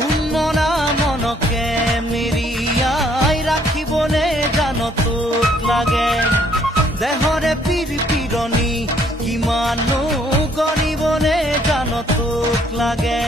উন্মনা মনকে মিৰিয়াই ৰাখিবনে জানো তোক লাগে দেহৰে পিৰণি কিমানো গণিবনে জানো তোক লাগে